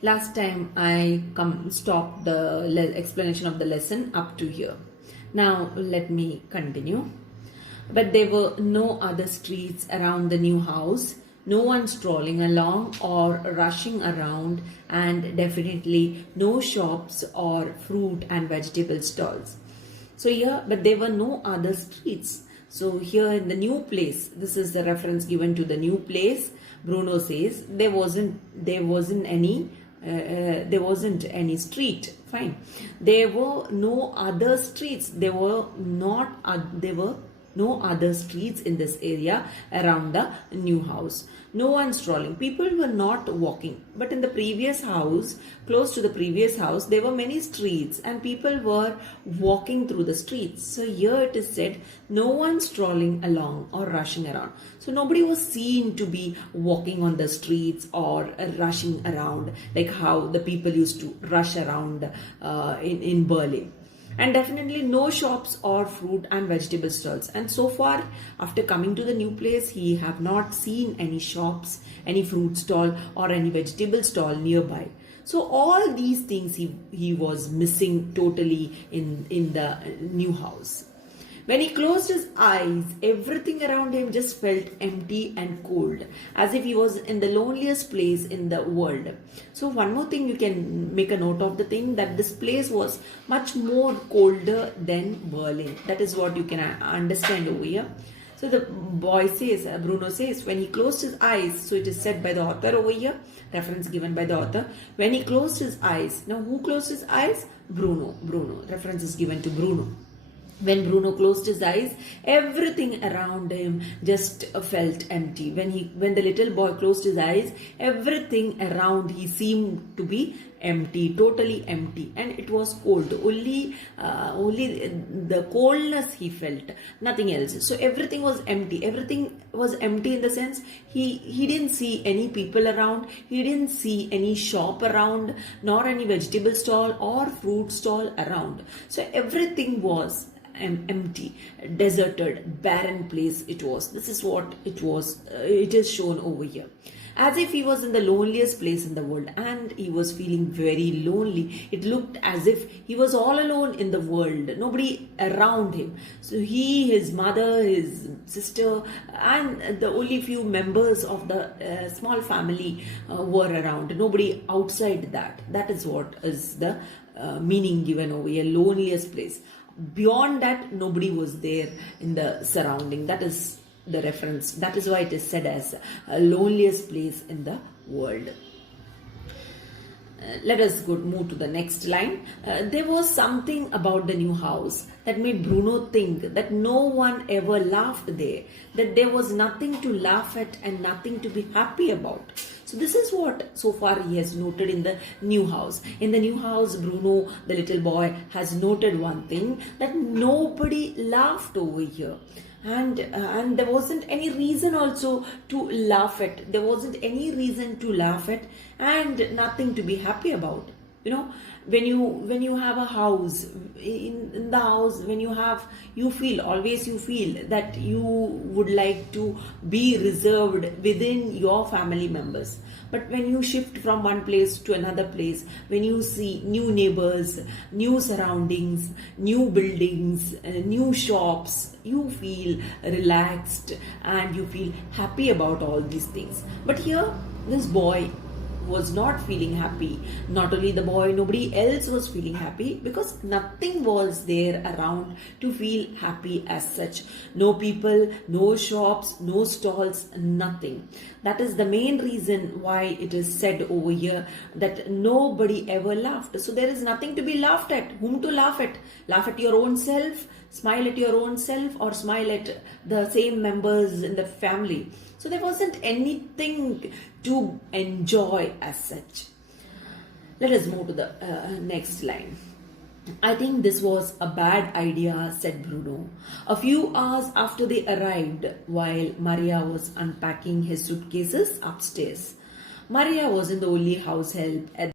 Last time I stopped the explanation of the lesson up to here. Now let me continue. But there were no other streets around the new house, no one strolling along or rushing around, and definitely no shops or fruit and vegetable stalls. So here, but there were no other streets. So here in the new place, this is the reference given to the new place. Bruno says there wasn't any street. Fine. There were no other streets. There were no other streets in this area around the new house. No one strolling. People were not walking. But in the previous house, close to the previous house, there were many streets and people were walking through the streets. So here it is said, no one strolling along or rushing around. So nobody was seen to be walking on the streets or rushing around like how the people used to rush around in Berlin. And definitely no shops or fruit and vegetable stalls. And so far, after coming to the new place, he have not seen any shops, any fruit stall or any vegetable stall nearby. So all these things he was missing totally in the new house. When he closed his eyes, everything around him just felt empty and cold, as if he was in the loneliest place in the world. So one more thing you can make a note of the thing, that this place was much more colder than Berlin. That is what you can understand over here. So the boy says, Bruno says, when he closed his eyes, so it is said by the author over here, reference given by the author, when he closed his eyes. Now who closed his eyes? Bruno, reference is given to Bruno. When Bruno closed his eyes, everything around him just felt empty. When the little boy closed his eyes, everything around he seemed to be empty, totally empty, and it was cold. Only the coldness he felt, nothing else. So everything was empty. Everything was empty in the sense he didn't see any people around. He didn't see any shop around, nor any vegetable stall or fruit stall around. So everything was empty, deserted, barren place it was. This is what it was. It is shown over here. As if he was in the loneliest place in the world and he was feeling very lonely. It looked as if he was all alone in the world, nobody around him. So he, his mother, his sister, and the only few members of the small family were around. Nobody outside that. That is what is the meaning given over here, loneliest place. Beyond that, nobody was there in the surrounding. That is the reference. That is why it is said as a loneliest place in the world. Let us move to the next line. There was something about the new house that made Bruno think that no one ever laughed there, that there was nothing to laugh at and nothing to be happy about. So this is what so far he has noted in the new house. In the new house, Bruno, the little boy, has noted one thing, that nobody laughed over here. And there wasn't any reason also to laugh at. There wasn't any reason to laugh at and nothing to be happy about. You know, when you have a house, in the house, you feel that you would like to be reserved within your family members. But when you shift from one place to another place, when you see new neighbors, new surroundings, new buildings, new shops, you feel relaxed and you feel happy about all these things. But here, this boy was not feeling happy. Not only the boy, nobody else was feeling happy, because nothing was there around to feel happy as such. No people, no shops, no stalls, nothing. That is the main reason why it is said over here that nobody ever laughed. So there is nothing to be laughed at. Whom to laugh at? Laugh at your own self, smile at your own self, or smile at the same members in the family. So there wasn't anything to enjoy as such. Let us move to the next line. I think this was a bad idea, said Bruno. A few hours after they arrived, while Maria was unpacking his suitcases upstairs. Maria wasn't the only house help at